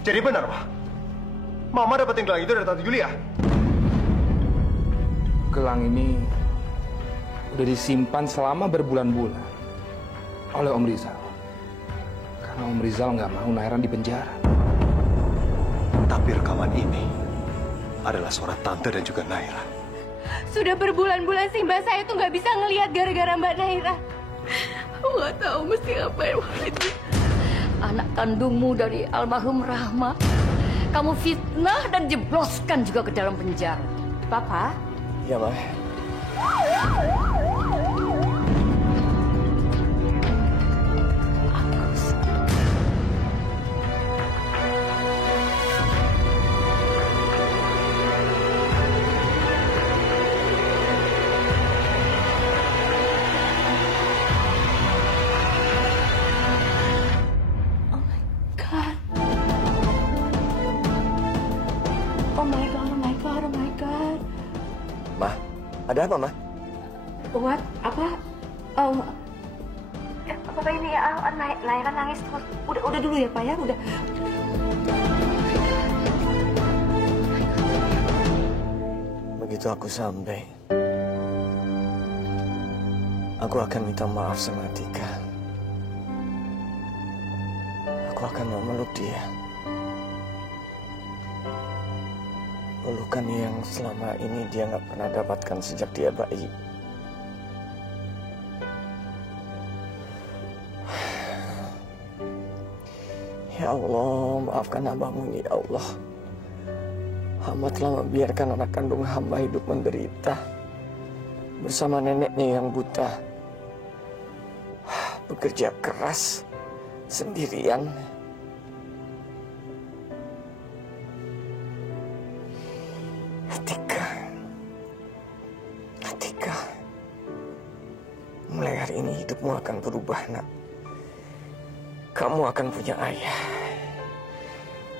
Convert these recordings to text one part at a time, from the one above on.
Jadi benar, Pak. Mama dapetin gelang itu dari Tante Julia. Gelang ini udah disimpan selama berbulan-bulan oleh Om Rizal. Karena Om Rizal nggak mau Naira di penjara. Tapi rekaman ini adalah suara Tante dan juga Naira. Sudah berbulan-bulan sih Mbak, saya tuh nggak bisa ngelihat gara-gara Mbak Naira. Aku nggak tahu mesti ngapain waktu itu. Anak kandungmu dari almarhum Rahma, kamu fitnah dan jebloskan juga ke dalam penjara. Papa? Iya, Ma. Ada apa, Ma? What? Apa? Apa ini ya? Naira nangis terus. Udah dulu ya, Pak ya. Udah. Begitu aku sampai, aku akan minta maaf sama Tika. Aku akan memeluk dia. Pelukan yang selama ini dia nggak pernah dapatkan sejak dia bayi. Ya Allah, maafkan hamba-Mu ini, ya Allah. Hamba telah membiarkan anak kandung hamba hidup menderita bersama neneknya yang buta. Bekerja keras sendirian. Atika, mulai hari ini hidupmu akan berubah, nak. Kamu akan punya ayah.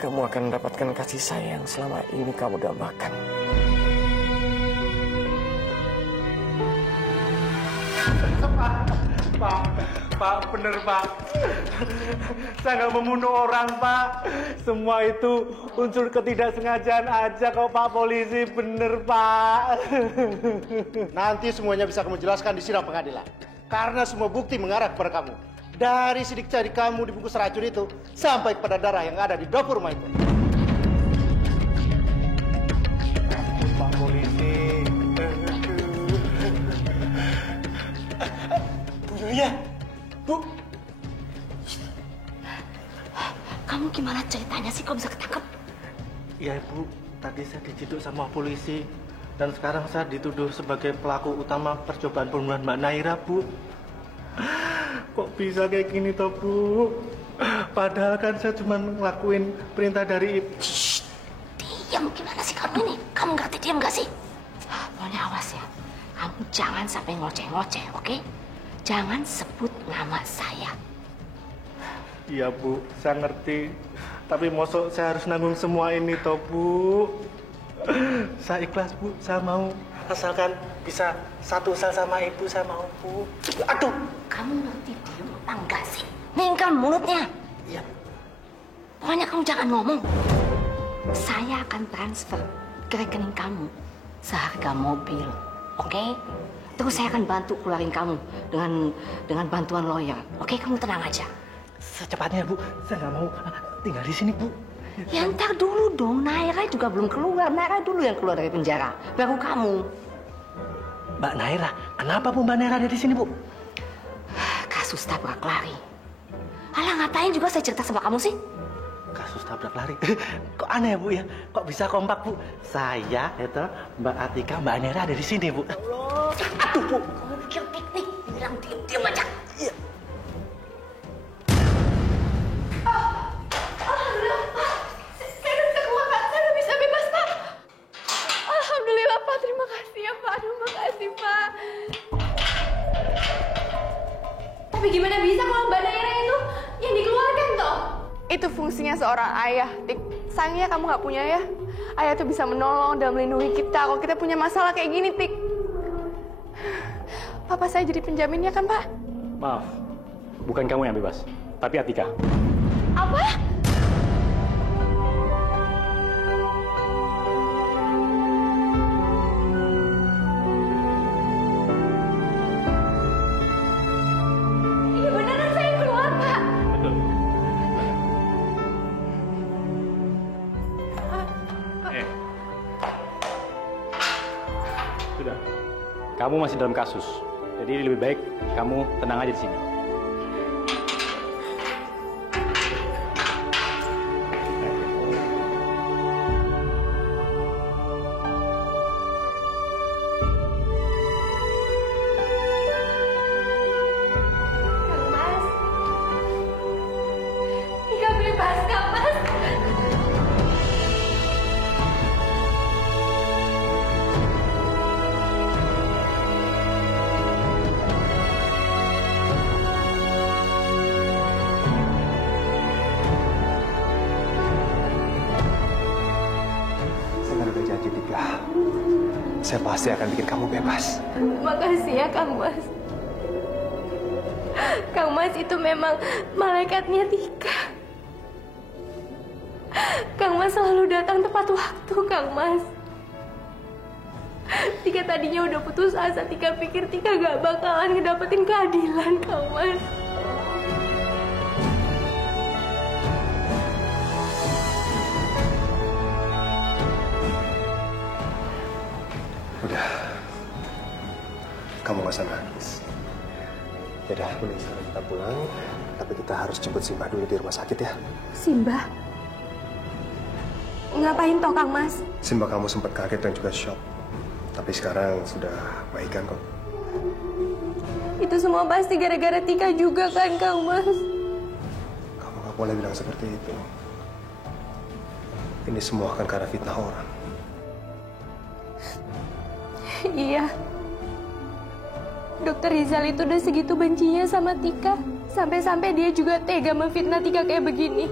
Kamu akan mendapatkan kasih sayang selama ini kamu dambakan. Pak, bener Pak. Saya nggak membunuh orang, Pak. Semua itu unsur ketidaksengajaan aja kok, Pak Polisi. Bener, Pak. Nanti semuanya bisa kamu jelaskan di sidang pengadilan. Karena semua bukti mengarah kepada kamu. Dari sidik jari kamu dibungkus racun itu, sampai kepada darah yang ada di dapur rumah itu. Pak Polisi. Bu Julia. Bu. Kamu gimana ceritanya sih kok bisa ketangkep? Ya Ibu, tadi saya diciduk sama polisi. Dan sekarang saya dituduh sebagai pelaku utama percobaan pembunuhan Mbak Naira, Bu. Kok bisa kayak gini toh, Bu? Padahal kan saya cuma ngelakuin perintah dari Ibu. Shh, diam. Gimana sih kamu ini? Kamu ngerti diam nggak sih? Pokoknya awas ya. Kamu jangan sampai ngoceh-ngoceh, oke? Jangan sebut nama saya. Iya, Bu. Saya ngerti. Tapi mosok saya harus nanggung semua ini toh, Bu. Saya ikhlas, Bu. Saya mau. Asalkan bisa satu sel sama Ibu, saya mau, Bu. Aduh! Kamu ngerti diem apa enggak sih? Ningkan mulutnya. Iya. Pokoknya kamu jangan ngomong. Saya akan transfer ke rekening kamu seharga mobil, oke? Terus saya akan bantu keluarin kamu dengan bantuan lawyer. Oke, kamu tenang aja. Secepatnya, Bu. Saya nggak mau tinggal di sini, Bu. Ya ntar dulu dong. Naira juga belum keluar. Naira dulu yang keluar dari penjara. Baru kamu. Mbak Naira, kenapa Bu Mbak Naira ada di sini, Bu? Kasus tabrak lari. Alah, ngapain juga saya cerita sama kamu sih? Kasus tabrak lari. Kok aneh, Bu ya? Kok bisa kompak, Bu? Saya, itu Mbak Atika, Mbak Naira ada di sini, Bu. Allah. Aduh, Bu. Kamu pikir piknik. Bilang diam aja. Iya. Alhamdulillah, Pak. Saya udah bisa keluar, Pak. Saya udah bisa bebas, Pak. Alhamdulillah, Pak. Terima kasih ya, Pak. Terima kasih, Pak. Tapi gimana bisa kalau Mbak Naira itu yang dikeluarkan, toh? Itu fungsinya seorang ayah, Tik. Sayangnya kamu nggak punya ya. Ayah tuh bisa menolong dan melindungi kita kalau kita punya masalah kayak gini, Tik. Papa saya jadi penjaminnya kan, Pak? Maaf, bukan kamu yang bebas, tapi Atika. Apa? Sudah. Kamu masih dalam kasus. Jadi lebih baik kamu tenang aja di sini. Saya pasti akan bikin kamu bebas. Makasih ya, Kang Mas. Kang Mas itu memang malaikatnya Tika. Kang Mas selalu datang tepat waktu, Kang Mas. Tika tadinya udah putus asa, Tika pikir Tika gak bakalan ngedapetin keadilan, Kang Mas. Udah, kamu gak usah nangis. Yaudah, mending sekarang kita pulang. Tapi kita harus jemput Simbah dulu di rumah sakit ya. Simbah? Ngapain toh, Kang Mas? Simbah kamu sempat kaget dan juga shock. Tapi sekarang sudah baikan kok. Itu semua pasti gara-gara Tika juga kan, Kang Mas? Kamu gak boleh bilang seperti itu. Ini semua akan karena fitnah orang. Iya. Dokter Rizal itu udah segitu bencinya sama Tika. Sampai-sampai dia juga tega memfitnah Tika kayak begini.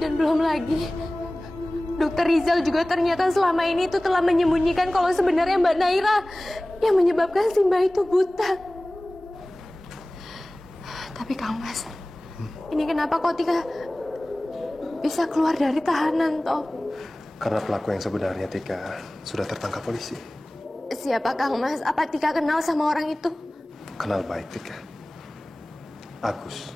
Dan belum lagi, Dokter Rizal juga ternyata selama ini tuh telah menyembunyikan kalau sebenarnya Mbak Naira yang menyebabkan Simbah itu buta. Tapi Kang Mas, ini kenapa kok Tika bisa keluar dari tahanan toh? Karena pelaku yang sebenarnya Tika sudah tertangkap polisi. Siapa Kang Mas? Apa Tika kenal sama orang itu? Kenal baik Tika. Agus.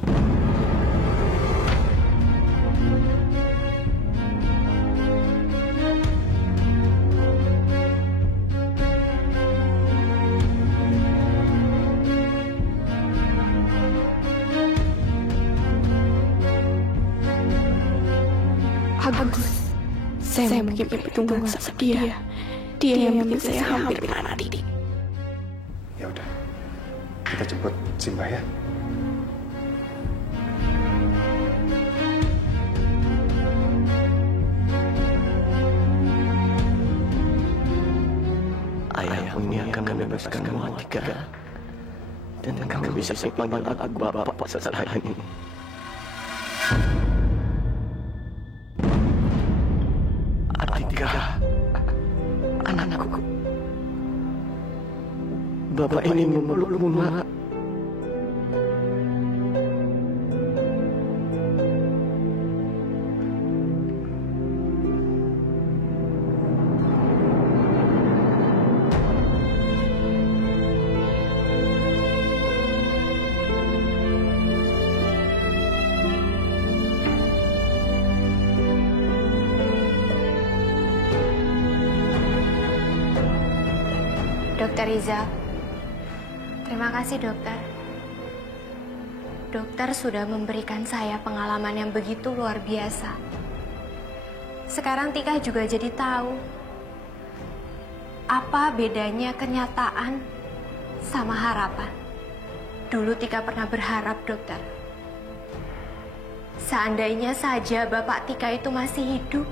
Agus. Saya mungkin berhubungan sama dia. Dia yang bikin saya hampir mati. Ya udah, kita jemput Simbah ya. Ayahmu ini akan membebaskanmu, Atika. Dan kamu bisa panggil aku Bapak setelah ini. Atika, anakku. Bapak ini memelukmu, Nak. Dokter Rizal. Terima kasih, dokter. Dokter sudah memberikan saya pengalaman yang begitu luar biasa. Sekarang Tika juga jadi tahu apa bedanya kenyataan sama harapan. Dulu Tika pernah berharap, dokter. Seandainya saja Bapak Tika itu masih hidup.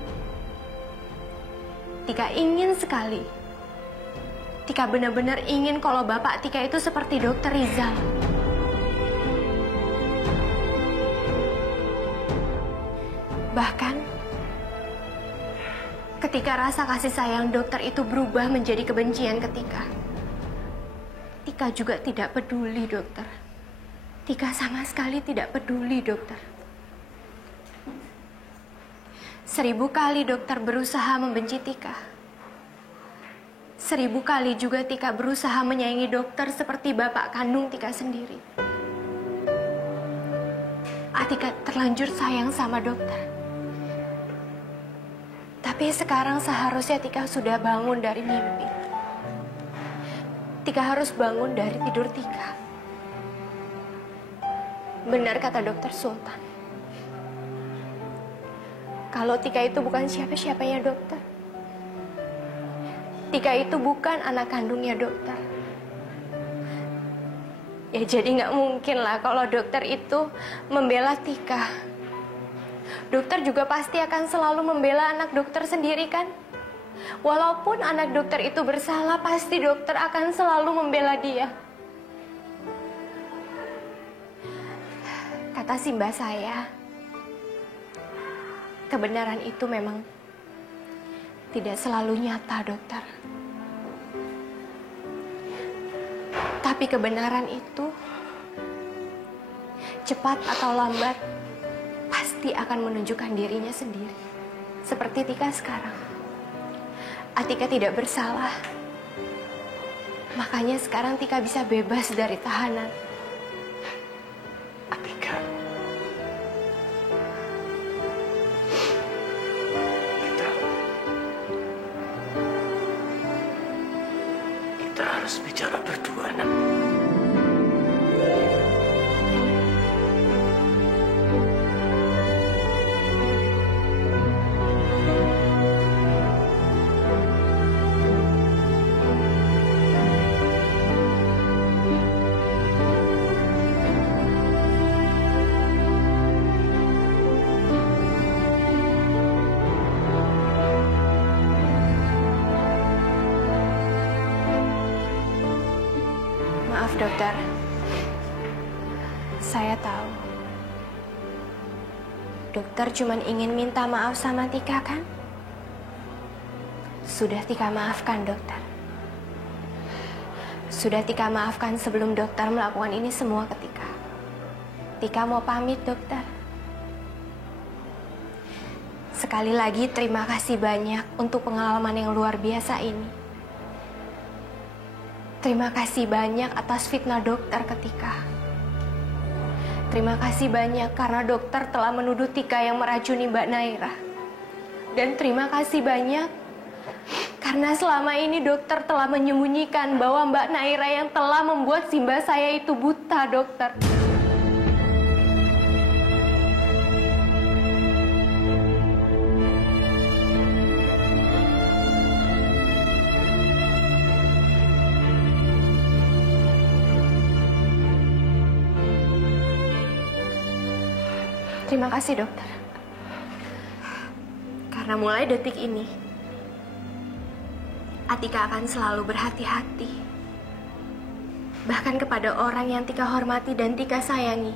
Tika ingin sekali. Tika benar-benar ingin kalau Bapak Tika itu seperti Dokter Rizal. Bahkan, ketika rasa kasih sayang dokter itu berubah menjadi kebencian ke Tika, Tika juga tidak peduli, dokter. Tika sama sekali tidak peduli, dokter. 1000 kali dokter berusaha membenci Tika. 1000 kali juga Tika berusaha menyayangi dokter seperti bapak kandung Tika sendiri. Atika terlanjur sayang sama dokter. Tapi sekarang seharusnya Tika sudah bangun dari mimpi. Tika harus bangun dari tidur Tika. Benar kata dokter Sultan. Kalau Tika itu bukan siapa-siapanya dokter. Tika itu bukan anak kandungnya dokter. Ya jadi nggak mungkin lah kalau dokter itu membela Tika. Dokter juga pasti akan selalu membela anak dokter sendiri kan? Walaupun anak dokter itu bersalah, pasti dokter akan selalu membela dia. Kata si mbak saya, kebenaran itu memang tidak selalu nyata, dokter. Tapi kebenaran itu cepat atau lambat pasti akan menunjukkan dirinya sendiri. Seperti Tika sekarang. Atika tidak bersalah. Makanya sekarang Tika bisa bebas dari tahanan. Atika. Kita harus bicara berdua, nak. Maaf dokter, saya tahu. Dokter cuma ingin minta maaf sama Tika kan? Sudah Tika maafkan dokter. Sudah Tika maafkan sebelum dokter melakukan ini semua ke Tika. Tika mau pamit dokter. Sekali lagi terima kasih banyak untuk pengalaman yang luar biasa ini. Terima kasih banyak atas fitnah dokter ke Tika. Terima kasih banyak karena dokter telah menuduh Tika yang meracuni Mbak Naira. Dan terima kasih banyak karena selama ini dokter telah menyembunyikan bahwa Mbak Naira yang telah membuat si mbak saya itu buta, dokter. Terima kasih dokter. Karena mulai detik ini, Atika akan selalu berhati-hati. Bahkan kepada orang yang Tika hormati dan Tika sayangi.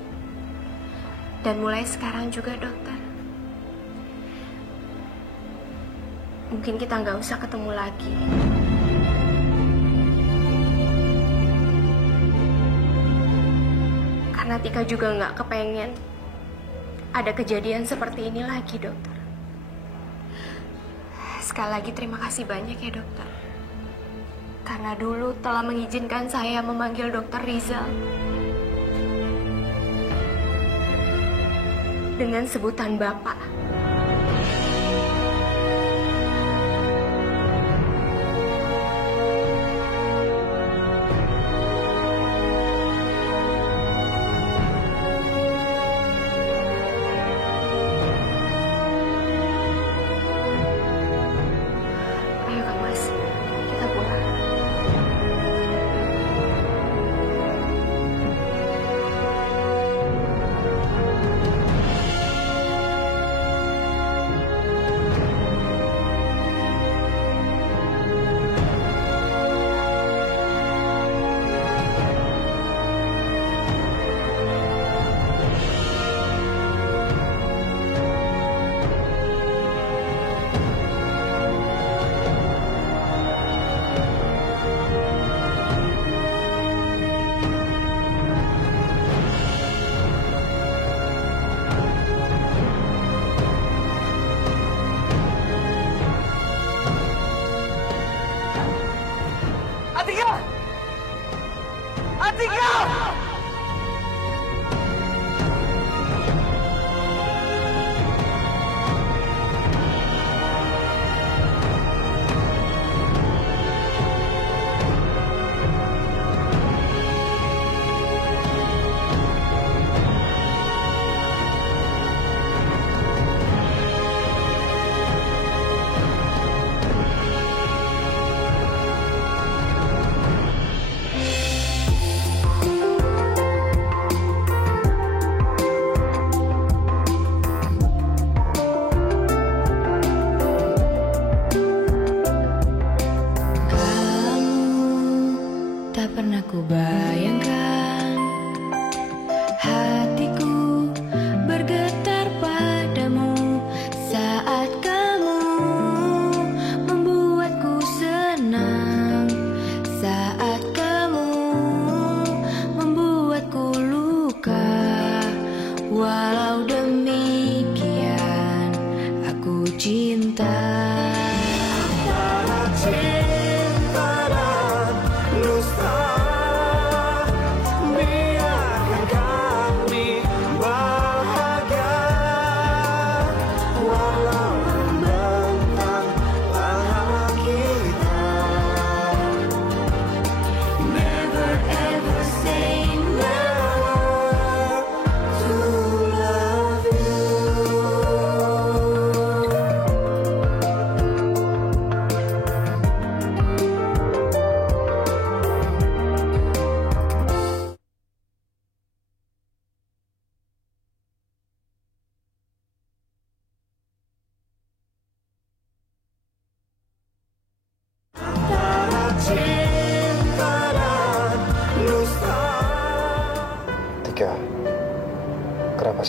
Dan mulai sekarang juga dokter. Mungkin kita nggak usah ketemu lagi. Karena Tika juga nggak kepengen ada kejadian seperti ini lagi, dokter. Sekali lagi terima kasih banyak ya, dokter. Karena dulu telah mengizinkan saya memanggil dokter Rizal dengan sebutan Bapak.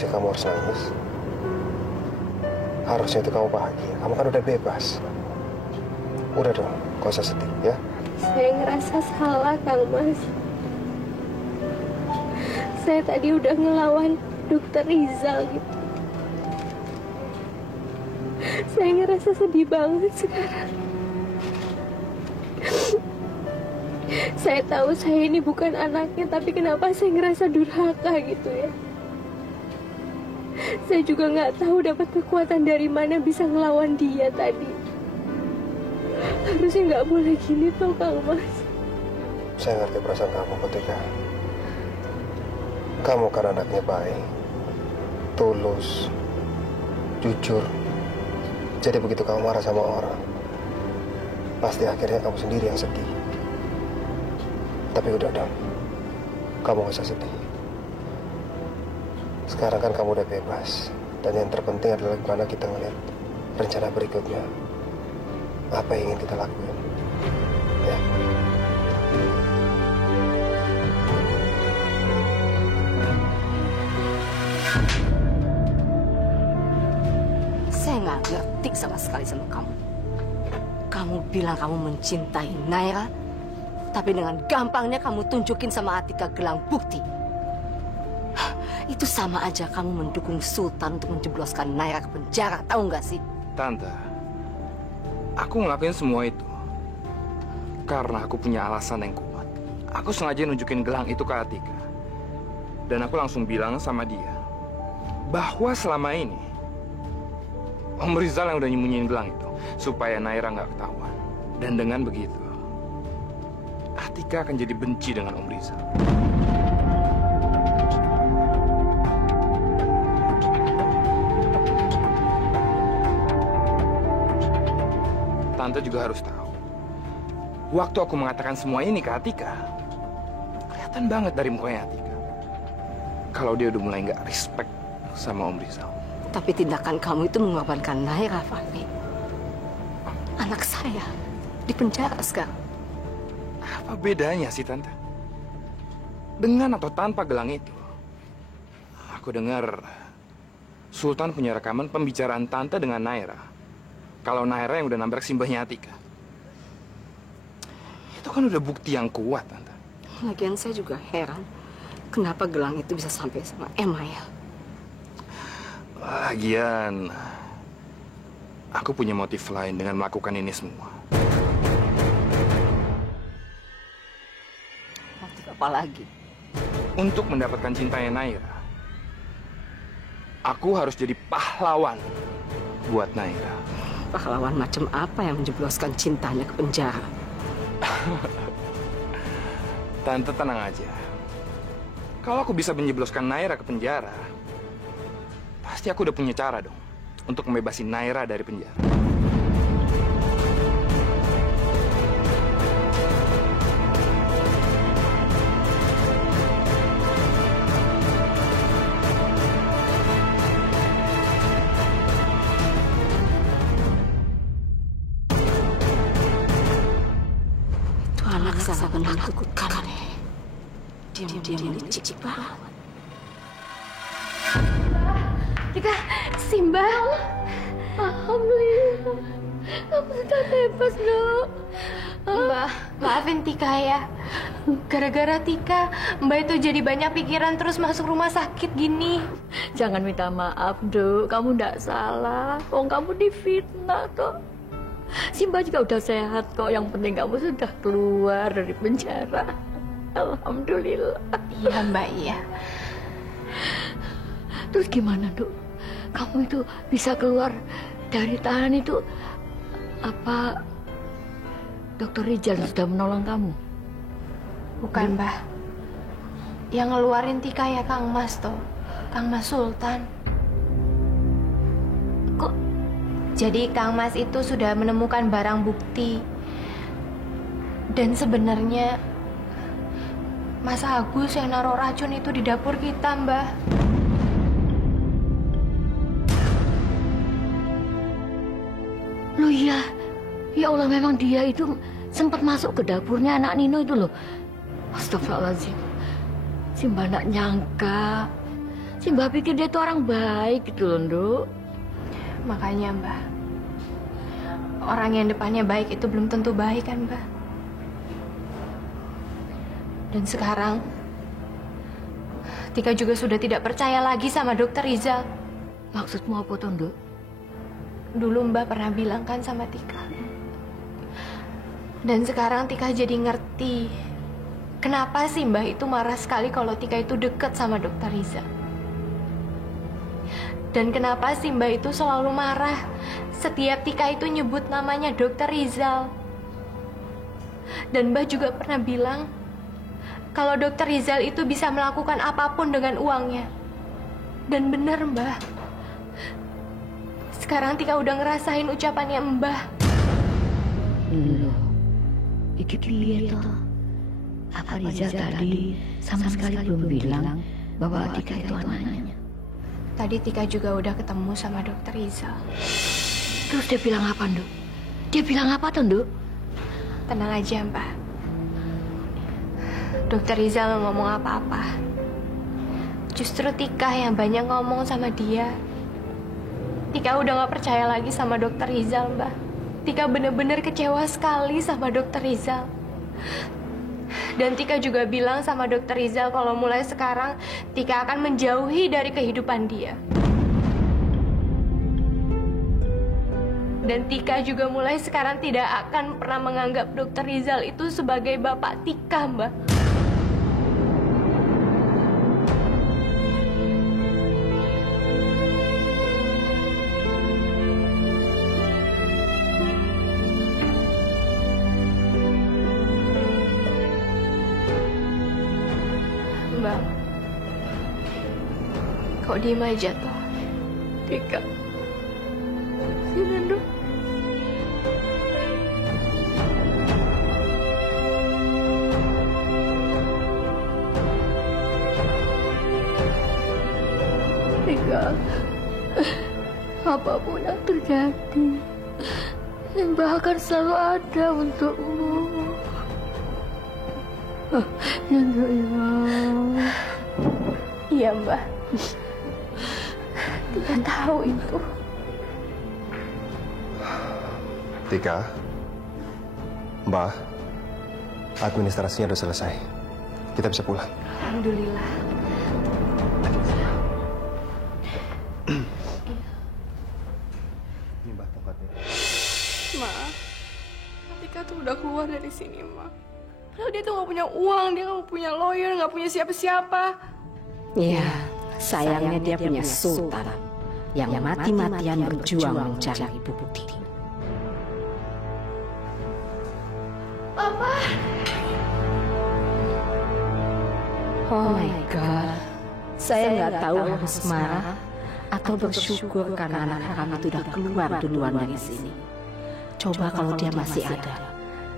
sih kamu harus nangis? Harusnya itu kamu bahagia. Kamu kan udah bebas. Udah dong, gak usah sedih ya. Saya ngerasa salah, Kang Mas. Saya tadi udah ngelawan Dokter Rizal gitu. Saya ngerasa sedih banget sekarang. Saya tahu saya ini bukan anaknya, tapi kenapa saya ngerasa durhaka gitu ya? Saya juga nggak tahu dapat kekuatan dari mana bisa ngelawan dia tadi. Harusnya nggak boleh gini tuh, Kang Mas. Saya ngerti perasaan kamu ketika kamu kan anaknya baik, tulus, jujur. Jadi begitu kamu marah sama orang, pasti akhirnya kamu sendiri yang sedih. Tapi udah dong, kamu gak usah sedih. Sekarang kan kamu udah bebas. Dan yang terpenting adalah gimana kita ngeliat rencana berikutnya. Apa yang ingin kita lakuin. Ya. Saya nggak ngerti sama sekali sama kamu. Kamu bilang kamu mencintai Naira, tapi dengan gampangnya kamu tunjukin sama Atika gelang bukti. Itu sama aja kamu mendukung Sultan untuk menjebloskan Naira ke penjara, tahu nggak sih? Tante, aku ngelakuin semua itu karena aku punya alasan yang kuat. Aku sengaja nunjukin gelang itu ke Atika. Dan aku langsung bilang sama dia bahwa selama ini Om Rizal yang udah nyembunyiin gelang itu supaya Naira nggak ketahuan. Dan dengan begitu, Atika akan jadi benci dengan Om Rizal. Tante juga harus tahu, waktu aku mengatakan semua ini ke Atika, kelihatan banget dari mukanya Atika kalau dia udah mulai nggak respect sama Om Rizal. Tapi tindakan kamu itu mengorbankan Naira, Fahmi. Anak saya di penjara sekarang. Apa bedanya sih, Tante? Dengan atau tanpa gelang itu? Aku dengar Sultan punya rekaman pembicaraan Tante dengan Naira. Kalau Naira yang udah nabrak simbahnya Atika. Itu kan udah bukti yang kuat, Tante. Lagian saya juga heran, kenapa gelang itu bisa sampai sama Emma ya? Lagian, aku punya motif lain dengan melakukan ini semua. Motif apa lagi? Untuk mendapatkan cintanya Naira, aku harus jadi pahlawan buat Naira. Pahlawan macam apa yang menjebloskan cintanya ke penjara? Tante tenang aja. Kalau aku bisa menjebloskan Naira ke penjara, pasti aku udah punya cara dong untuk membebasin Naira dari penjara. Sangat menakutkan. Diam-diam licik banget. Tika, Simba. Alhamdulillah. Kamu sudah bebas, Dok. Mbak, maafin Tika ya. Gara-gara Tika, Mbak itu jadi banyak pikiran terus masuk rumah sakit gini. Jangan minta maaf, Dok. Kamu tidak salah. Kamu difitnah kok. Simba juga udah sehat kok. Yang penting kamu sudah keluar dari penjara. Alhamdulillah. Iya, Mbak, iya. Terus gimana, Dok? Kamu itu bisa keluar dari tahanan itu? Apa Dokter Rizal sudah menolong kamu? Bukan, Mbak. Yang ngeluarin Tika ya Kang Mas toh. Kang Mas Sultan. Jadi Kang Mas itu sudah menemukan barang bukti. Dan sebenarnya Mas Agus yang naruh racun itu di dapur kita, Mbak. Loh iya, ya Allah memang dia itu sempat masuk ke dapurnya anak Nino itu loh. Astagfirullahaladzim. Simba nggak nyangka Si Mbah pikir dia tuh orang baik gitu loh, Nduk. Makanya, Mbah. Orang yang depannya baik itu belum tentu baik kan, Mbah? Dan sekarang, Tika juga sudah tidak percaya lagi sama Dokter Rizal. Maksudmu apa tuh, Nduk? Dulu Mbah pernah bilang kan sama Tika. Dan sekarang Tika jadi ngerti kenapa sih Mbah itu marah sekali kalau Tika itu deket sama Dokter Rizal. Dan kenapa sih Mbah itu selalu marah setiap Tika itu nyebut namanya Dokter Rizal. Dan Mbah juga pernah bilang kalau Dokter Rizal itu bisa melakukan apapun dengan uangnya. Dan benar Mbah. Sekarang Tika udah ngerasain ucapannya Mbah. Loh, itu dia toh. Apa Rizal tadi sama sekali belum bilang bahwa Tika itu anaknya? Tadi Tika juga udah ketemu sama Dokter Rizal. Terus dia bilang apa, Nduk? Dia bilang apa tuh, Nduk? Tenang aja, Mbah. Dokter Rizal nggak ngomong apa-apa. Justru Tika yang banyak ngomong sama dia. Tika udah nggak percaya lagi sama Dokter Rizal, Mbah. Tika bener-bener kecewa sekali sama Dokter Rizal. Dan Tika juga bilang sama Dokter Rizal kalau mulai sekarang Tika akan menjauhi dari kehidupan dia. Dan Tika juga mulai sekarang tidak akan pernah menganggap Dokter Rizal itu sebagai bapak Tika, Mbak. Mbak, kok diem aja toh? Tika, sini dong. Tika, apapun yang terjadi, Mbak akan selalu ada untukmu. Iya, Mbak. Tika tahu itu. Tika, Mbak, administrasinya udah selesai. Kita bisa pulang. Alhamdulillah. Ini Mbak tongkatnya. Ma, Tika tuh udah keluar dari sini, Ma. Padahal dia tuh nggak punya uang, dia nggak punya lawyer, nggak punya siapa-siapa. Iya, sayangnya dia punya sultan yang mati-matian berjuang mencari bukti. Papa. Oh my God, saya nggak tahu harus marah atau bersyukur karena anak haram itu udah keluar duluan dari sini. Coba kalau dia masih ada,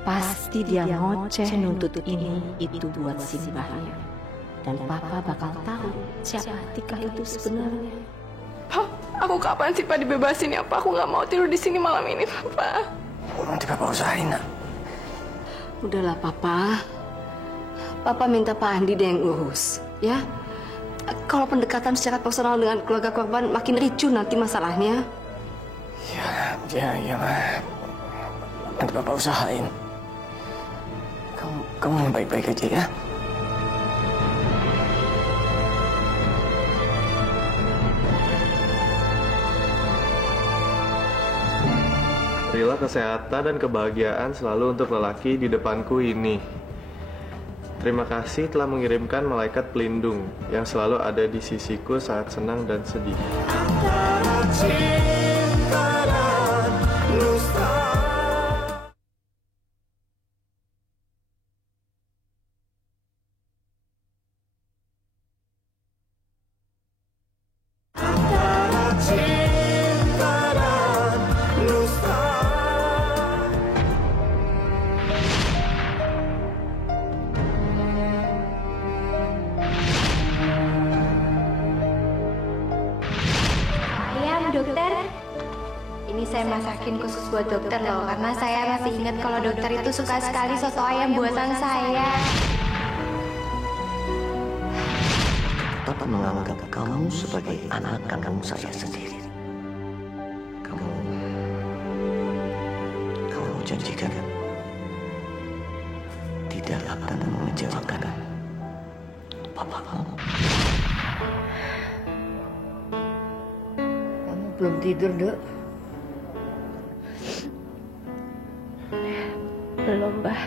pasti dia ngoceh nuntut ini itu buat simbahnya. Dan Papa bakal tahu siapa Tika itu sebenarnya. Pa, aku kapan sih Pak dibebasin ya, Pak? Aku nggak mau tidur di sini malam ini, Papa. Nanti Papa usahain, nak. Udahlah Papa. Papa minta Pak Andi deh yang urus, ya. Kalau pendekatan secara personal dengan keluarga korban makin ricu nanti masalahnya. Ya, nanti Papa usahain. Kamu baik-baik aja ya. Berilah kesehatan dan kebahagiaan selalu untuk lelaki di depanku ini. Terima kasih telah mengirimkan malaikat pelindung yang selalu ada di sisiku saat senang dan sedih. Dokter, ini saya masakin khusus buat dokter loh, karena saya masih ingat kalau dokter itu suka sekali soto ayam buatan saya. tetap menganggap kamu sebagai anak kandung saya sendiri. Kamu janjikan tidak akan mengecewakan papamu. Kamu belum tidur, Dok? Belum, Mbah.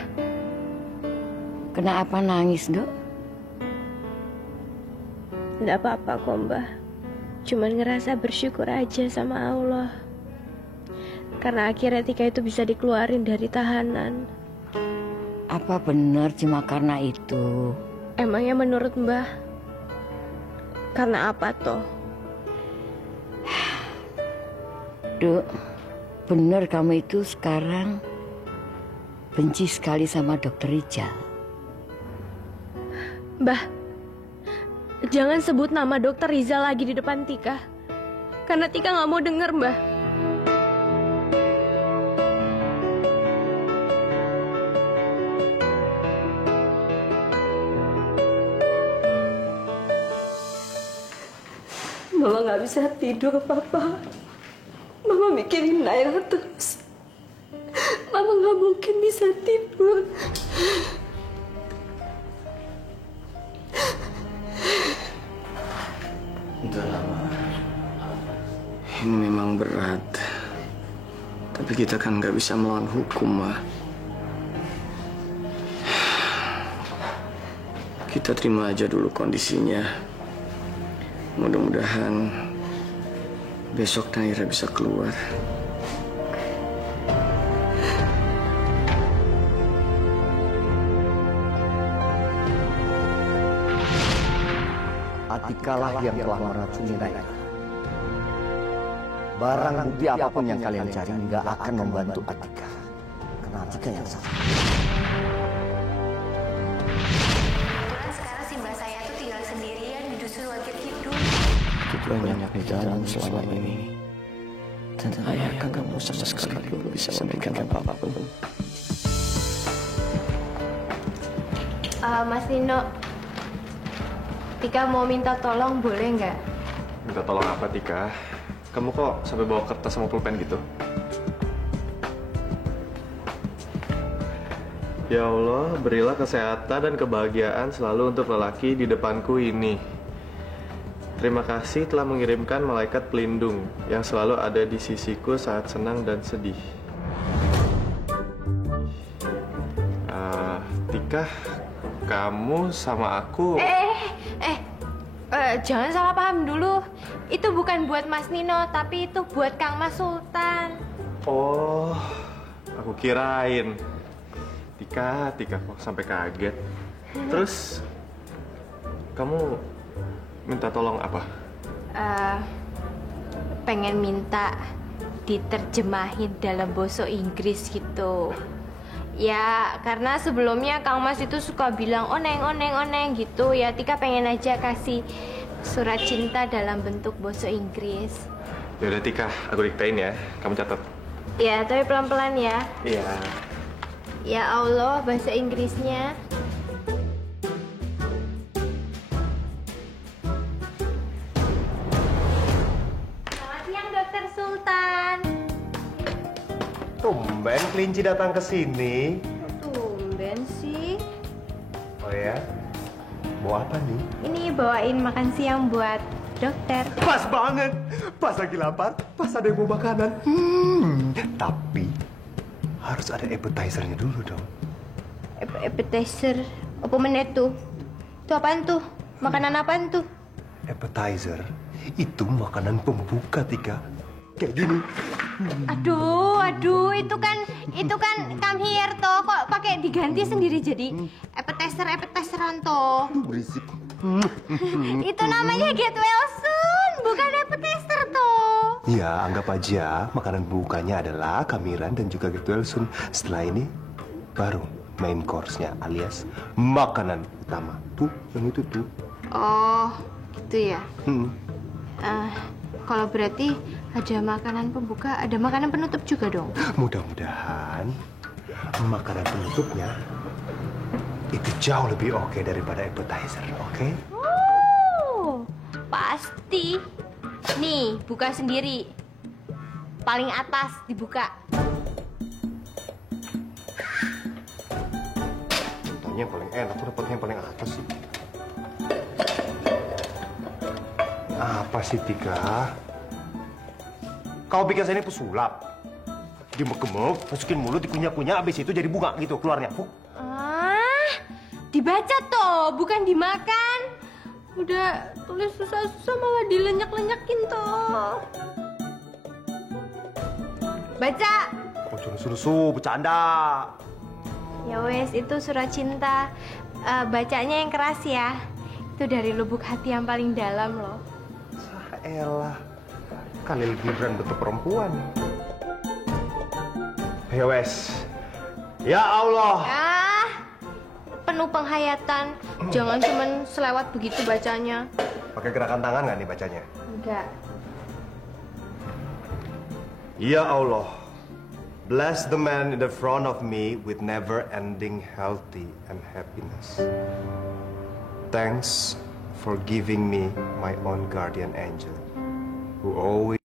Kenapa nangis, Dok? Nggak apa-apa kok, Mbah. Cuman ngerasa bersyukur aja sama Allah. Karena akhirnya Tika itu bisa dikeluarin dari tahanan. Apa benar cuma karena itu? Emangnya menurut Mbah? Karena apa toh? Dok, benar kamu itu sekarang benci sekali sama Dokter Rijal. Mbah, jangan sebut nama Dokter Rizal lagi di depan Tika. Karena Tika nggak mau denger, Mbah. Mama nggak bisa tidur, Papa. Mama mikirin Naira terus. Mama nggak mungkin bisa tidur. Udahlah, Ma. Ini memang berat. Tapi kita kan nggak bisa melawan hukum, Ma. Kita terima aja dulu kondisinya. Mudah-mudahan besok Naira bisa keluar. Atikalah yang telah meracuni Naira. Barang bukti apapun yang kalian cari nggak akan membantu Atika. Karena Atika yang salah. Sekarang si mbak saya tuh tinggal sendirian di dusun Wakil Kidul. Itu banyak di dalam selama ini. Dan ayah kamu sama sekali belum bisa memberikan apa-apa pun. Mas Nino, Tika mau minta tolong, boleh nggak? Minta tolong apa, Tika? Kamu kok sampai bawa kertas sama pulpen gitu? Ya Allah, berilah kesehatan dan kebahagiaan selalu untuk lelaki di depanku ini. Terima kasih telah mengirimkan malaikat pelindung yang selalu ada di sisiku saat senang dan sedih. Tika, kamu sama aku... Jangan salah paham dulu. Itu bukan buat Mas Nino, tapi itu buat Kang Mas Sultan. Oh, aku kirain. Tika kok sampai kaget. Terus, kamu minta tolong apa? Pengen minta diterjemahin dalam bahasa Inggris gitu. Ya, karena sebelumnya Kang Mas itu suka bilang oneng gitu. Ya, Tika pengen aja kasih surat cinta dalam bentuk bahasa Inggris. Yaudah Tika, aku diktain ya. Kamu catat. Ya, tapi pelan-pelan ya. Iya. Ya Allah, bahasa Inggrisnya. Selamat siang, Dokter Sultan. Tumben kelinci datang ke sini. Tumben sih. Oh ya? Mau apa nih? Ini bawain makan siang buat dokter. Pas banget. Pas lagi lapar, pas ada yang mau makanan. Tapi harus ada appetizer-nya dulu dong. Appetizer? Apa menit tuh? Itu apaan tuh? Makanan apaan tuh? Appetizer itu makanan pembuka, Tika. Kayak gini. Aduh, itu kan come here toh. Kok pakai diganti sendiri jadi appetizeran toh. Berisik. Itu namanya get well soon, bukan appetizer toh. Ya, anggap aja makanan bukanya adalah kamiran dan juga get well soon. Setelah ini baru main course-nya alias makanan utama. Tuh, yang itu tuh. Oh, gitu ya. Kalau berarti ada makanan pembuka, ada makanan penutup juga dong. Mudah-mudahan makanan penutupnya itu jauh lebih oke daripada appetizer, oke? pasti. Nih, buka sendiri. Paling atas dibuka. Tanya yang paling enak, aku dapatnya yang paling atas sih. Apa sih, Tika? Kau pikir saya ini pesulap? Digemuk-gemuk, masukin mulut, dikunyah-kunyah, abis itu jadi bunga gitu keluarnya. Dibaca toh, bukan dimakan. Udah tulis susah-susah malah dilenyak-lenyakin toh. Baca. Oh, suruh bercanda. Ya wes, itu surat cinta. Bacanya yang keras ya. Itu dari lubuk hati yang paling dalam loh. Elah, Khalil Gibran bentuk perempuan. Ya wes. Ya Allah. Penuh penghayatan. Jangan cuman selewat begitu bacanya. Pakai gerakan tangan nggak nih bacanya? Enggak. Ya Allah, bless the man in the front of me with never-ending healthy and happiness. Thanks for giving me my own guardian angel, who always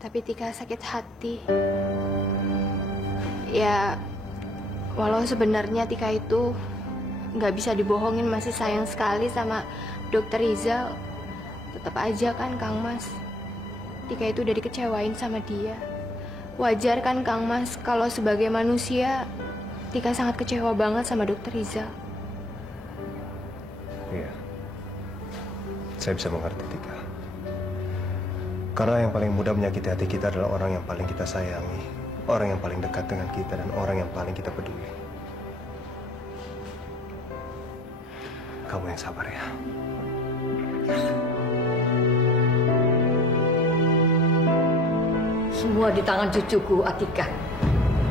Tapi Tika sakit hati. Ya, walau sebenarnya Tika itu nggak bisa dibohongin, masih sayang sekali sama Dokter Rizal. Tetap aja kan Kang Mas, Tika itu udah dikecewain sama dia. Wajar kan Kang Mas kalau sebagai manusia Tika sangat kecewa banget sama Dokter Rizal. Iya, saya bisa mengerti Tika. Karena yang paling mudah menyakiti hati kita adalah orang yang paling kita sayangi, orang yang paling dekat dengan kita, dan orang yang paling kita peduli. Kamu yang sabar ya. Semua di tangan cucuku, Atika.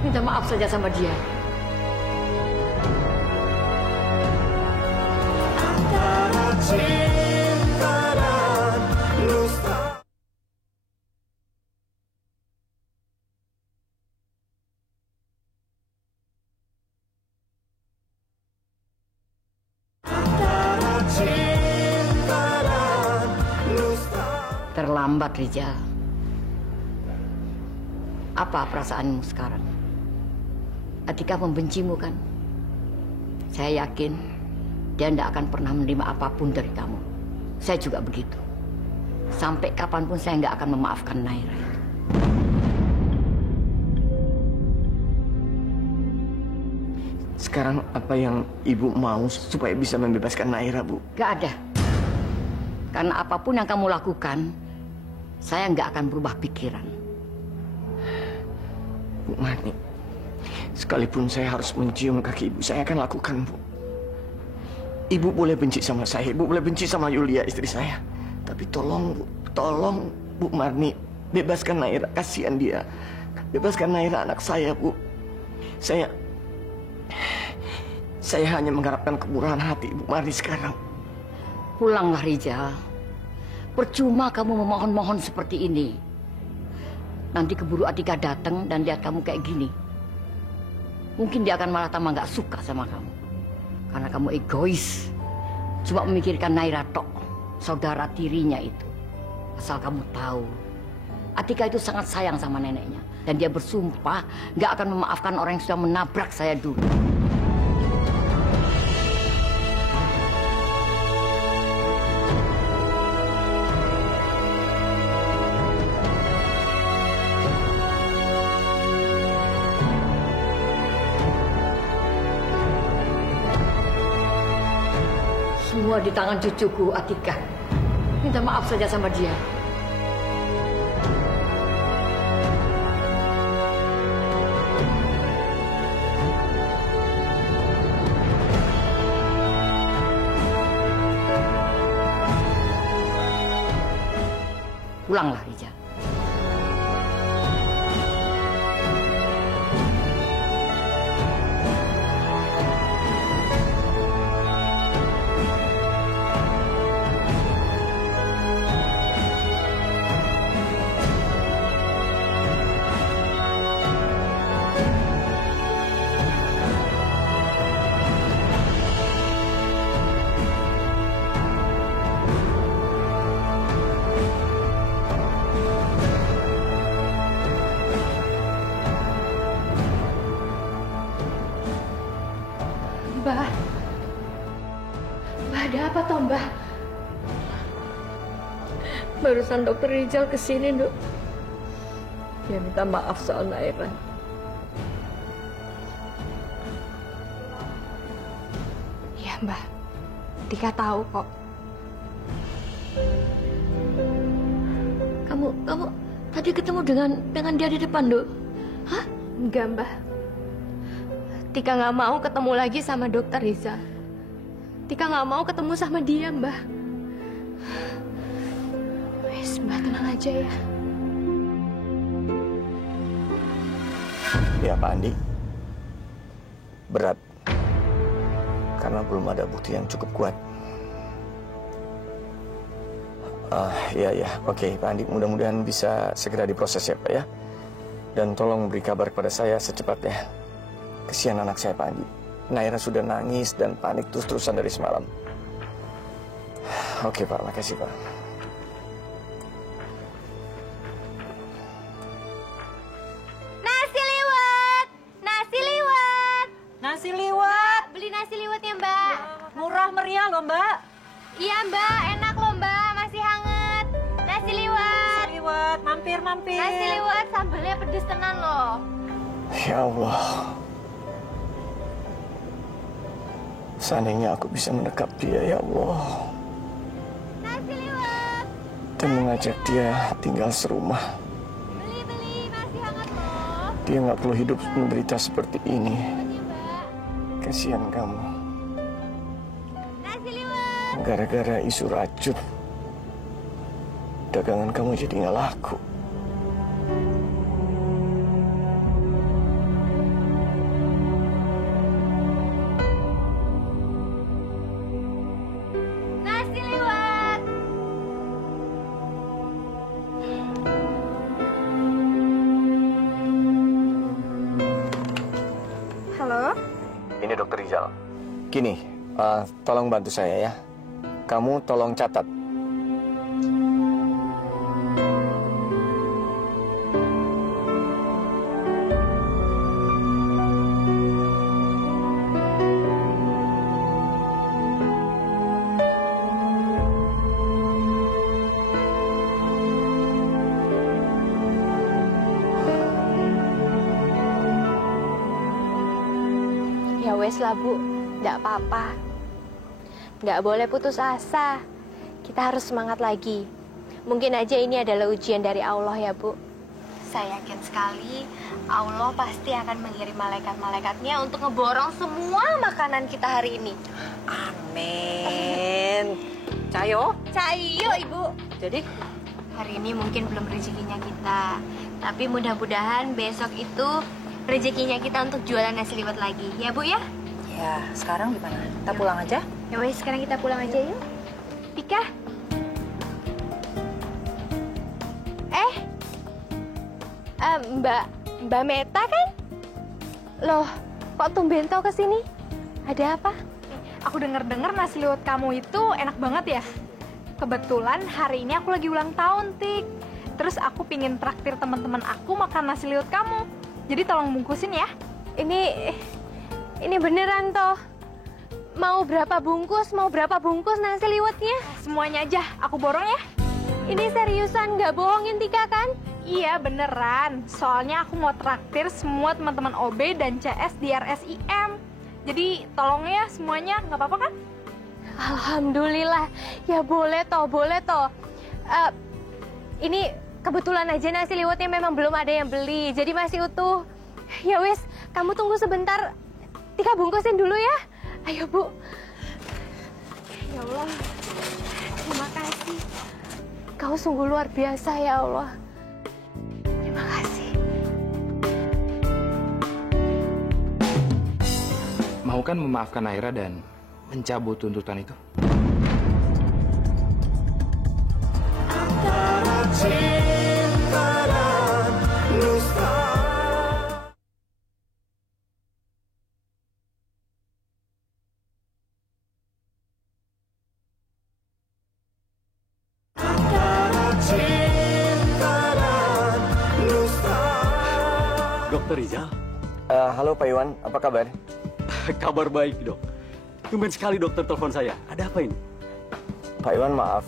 Minta maaf saja sama dia. Terlambat, Rizal. Apa perasaanmu sekarang? Atika membencimu kan? Saya yakin dia tidak akan pernah menerima apapun dari kamu. Saya juga begitu. Sampai kapanpun saya nggak akan memaafkan Naira. Sekarang apa yang Ibu mau supaya bisa membebaskan Naira, Bu? Gak ada. Karena apapun yang kamu lakukan, saya nggak akan berubah pikiran. Bu Mani, sekalipun saya harus mencium kaki Ibu, saya akan lakukan, Bu. Ibu boleh benci sama saya, Ibu boleh benci sama Yulia istri saya. Tapi tolong Bu, tolong Bu Marni, bebaskan Naira, kasihan dia. Bebaskan Naira anak saya, Bu. Saya hanya mengharapkan kemurahan hati Ibu Marni sekarang. Pulanglah Rizal. Percuma kamu memohon-mohon seperti ini. Nanti keburu Atika datang dan lihat kamu kayak gini. Mungkin dia akan malah tambah nggak suka sama kamu. Karena kamu egois. Cuma memikirkan Naira tok, saudara tirinya itu. Asal kamu tahu, Atika itu sangat sayang sama neneknya. Dan dia bersumpah nggak akan memaafkan orang yang sudah menabrak saya dulu. Semua di tangan cucuku, Atika. Minta maaf saja sama dia. Pulanglah, Rizal. Mbak, ada apa toh, Mbak? Barusan dokter Rizal kesini, Dok. Dia minta maaf soal Naira. Iya, Mbak. Tika tahu kok. Kamu tadi ketemu dengan dia di depan, Dok? Hah? Enggak, Mbak. Tika nggak mau ketemu lagi sama dokter Rizal. Tika nggak mau ketemu sama dia, Mbak. Wes, Mbak tenang aja ya. Ya, Pak Andi. Berat. Karena belum ada bukti yang cukup kuat. Ya. Oke, Pak Andi. Mudah-mudahan bisa segera diproses ya, Pak ya. Dan tolong beri kabar kepada saya secepatnya. Kesian anak saya, Pak Andi. Naira sudah nangis dan panik terus-terusan dari semalam. Oke, Pak. Makasih, Pak. Nasi liwet! Nasi liwet! Nasi liwet! Mbak, beli nasi liwetnya, Mbak. Murah meriah loh, Mbak. Iya, Mbak. Enak loh, Mbak. Masih hangat. Nasi liwet. Nasi liwet. Mampir. Nasi liwet sambelnya pedes tenan loh. Ya Allah. Seandainya aku bisa mendekap dia, ya Allah. Nasi liwet. Dan mengajak dia tinggal serumah. Beli, masih hangat loh. Dia nggak perlu hidup menderita seperti ini. Kasihan kamu. Nasi liwet. Gara-gara isu racun, dagangan kamu jadi nggak laku. Nasi liwet. Halo? Ini Dokter Rizal. Gini, tolong bantu saya ya. Kamu tolong catat. Ya wes lah, Bu. Nggak apa-apa. Nggak boleh putus asa. Kita harus semangat lagi. Mungkin aja ini adalah ujian dari Allah ya, Bu. Saya yakin sekali Allah pasti akan mengirim malaikat-malaikatnya untuk ngeborong semua makanan kita hari ini. Amin. Cayo? Cayo, Ibu. Jadi? Hari ini mungkin belum rezekinya kita. Tapi mudah-mudahan besok itu rezekinya kita untuk jualan nasi liwet lagi. Ya, Bu, ya? Ya, sekarang gimana? Kita pulang aja? Ya wes, sekarang kita pulang aja yuk. Tika. Mbak Meta kan? Loh, kok tumben tau kesini? Ada apa? Aku dengar nasi liwet kamu itu enak banget ya. Kebetulan hari ini aku lagi ulang tahun, Tik. Terus aku pingin traktir teman-teman aku makan nasi liwet kamu. Jadi tolong bungkusin ya. Ini beneran toh? Mau berapa bungkus nasi liwetnya? Semuanya aja, aku borong ya. Ini seriusan, nggak bohongin Tika kan? Iya beneran, soalnya aku mau traktir semua teman-teman OB dan CS di RSIM. Jadi tolong ya semuanya, nggak apa-apa kan? Alhamdulillah, ya boleh toh. Ini kebetulan aja nasi liwetnya memang belum ada yang beli, jadi masih utuh. Ya wis, kamu tunggu sebentar, Tika bungkusin dulu ya. Ayo Bu. Ya Allah, terima kasih. Kau sungguh luar biasa ya Allah. Terima kasih. Mau kan memaafkan Naira dan mencabut tuntutan itu? Dokter Rizal? Halo Pak Iwan, apa kabar? Kabar baik, Dok. Tumben sekali dokter telepon saya. Ada apa ini? Pak Iwan, maaf.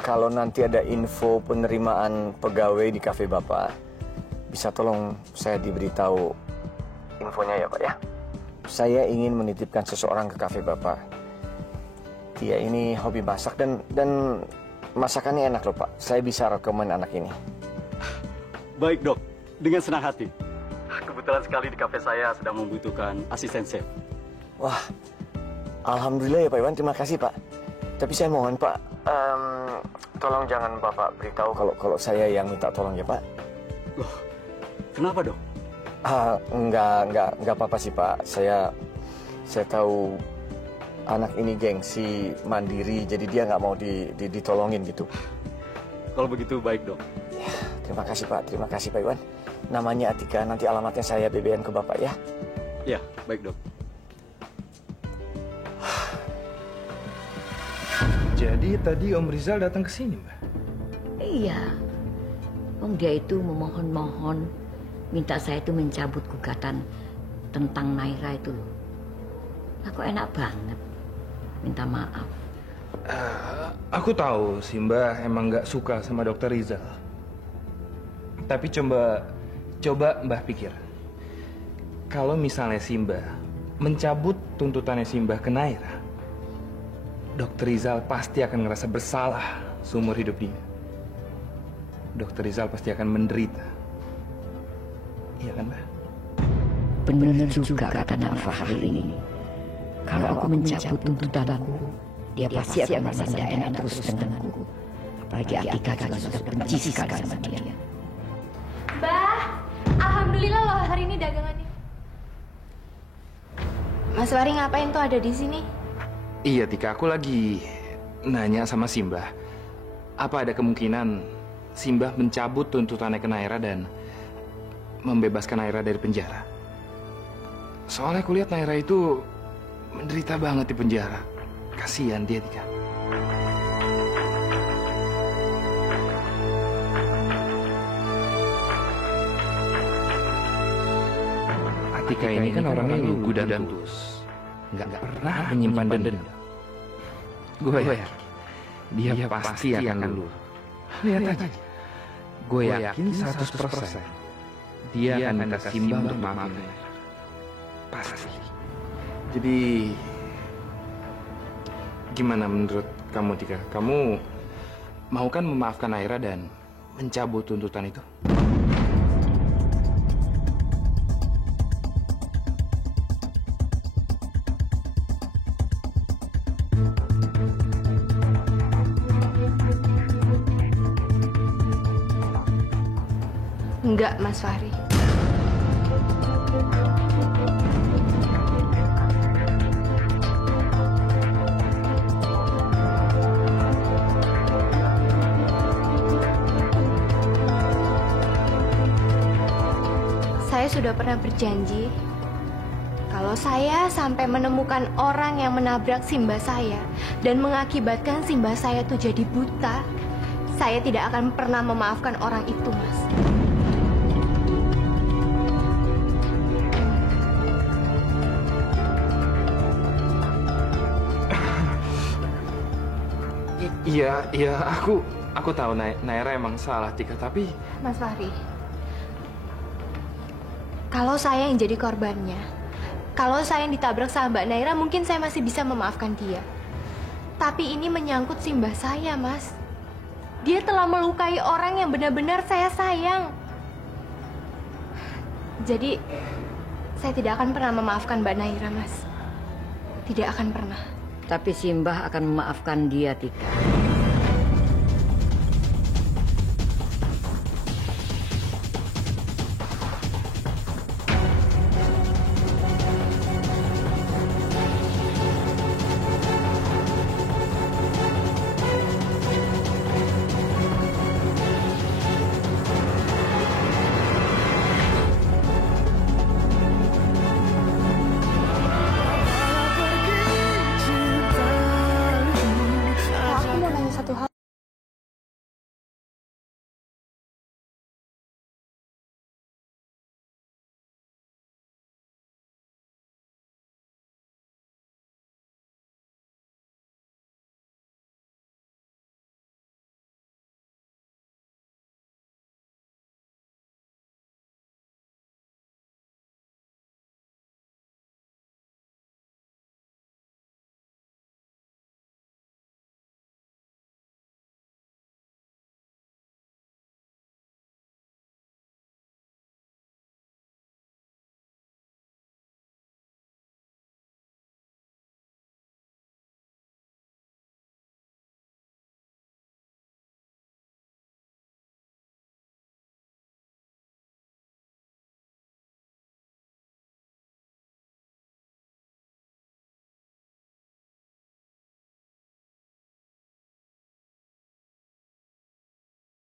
Kalau nanti ada info penerimaan pegawai di kafe Bapak, bisa tolong saya diberitahu infonya ya Pak ya? Saya ingin menitipkan seseorang ke kafe Bapak. Dia ini hobi masak dan masakannya enak loh Pak. Saya bisa rekomen anak ini. Baik Dok, dengan senang hati. Kebetulan sekali di kafe saya sedang membutuhkan asisten chef. Wah, alhamdulillah ya Pak Iwan, terima kasih Pak. Tapi saya mohon Pak, tolong jangan Bapak beritahu kalau saya yang minta tolong ya Pak. Loh, kenapa Dok? Enggak apa-apa sih Pak. Saya tahu anak ini gengsi, mandiri, jadi dia nggak mau ditolongin gitu. Kalau begitu baik Dok. Ya, terima kasih Pak Iwan. Namanya Atika, nanti alamatnya saya BBM ke Bapak ya. Ya, baik Dok. Jadi tadi Om Rizal datang ke sini, Mbak? Iya. Dia itu memohon-mohon minta saya itu mencabut gugatan tentang Naira itu loh. Aku enak banget minta maaf. Aku tahu si Mbak emang nggak suka sama Dokter Rizal. Tapi coba Mbah pikir. Kalau misalnya si Mbah mencabut tuntutannya si Mbah ke Naira, Dokter Rizal pasti akan ngerasa bersalah seumur hidup dia. Dokter Rizal pasti akan menderita. Iya kan, Mbak? Benar juga kata Nak Fahri ini. Kalau aku mencabut tuntutanku, dia pasti akan merasa tidak enak terus denganku. Apalagi Atika juga sudah benci sekali sama dia. Mbah, alhamdulillah loh hari ini dagangannya. Mas Wari ngapain tuh ada di sini? Iya, Tika, aku lagi nanya sama Simbah. Apa ada kemungkinan Simbah mencabut tuntutannya ke Naira dan membebaskan Naira dari penjara? Soalnya aku lihat Naira itu menderita banget di penjara. Kasihan dia, Tika. Atika ini kan orangnya lugu dan tulus. Nggak pernah menyimpan dendam. Gue yakin dia pasti akan luluh. Lihat aja. Gue yakin 100% dia akan minta Simbah untuk maafin. Pasti. Jadi gimana menurut kamu, Tika? Kamu mau kan memaafkan Naira dan mencabut tuntutan itu? Enggak, Mas Fahri. Saya sudah pernah berjanji kalau saya sampai menemukan orang yang menabrak Simba saya dan mengakibatkan Simba saya itu jadi buta, saya tidak akan pernah memaafkan orang itu, Mas. Iya, aku tahu Naira emang salah, Tika, tapi Mas Fahri, kalau saya yang jadi korbannya, kalau saya yang ditabrak sama Mbak Naira, mungkin saya masih bisa memaafkan dia. Tapi ini menyangkut Simba saya, Mas. Dia telah melukai orang yang benar-benar saya sayang. Jadi, saya tidak akan pernah memaafkan Mbak Naira, Mas. Tidak akan pernah. Tapi Simbah akan memaafkan dia, Tika.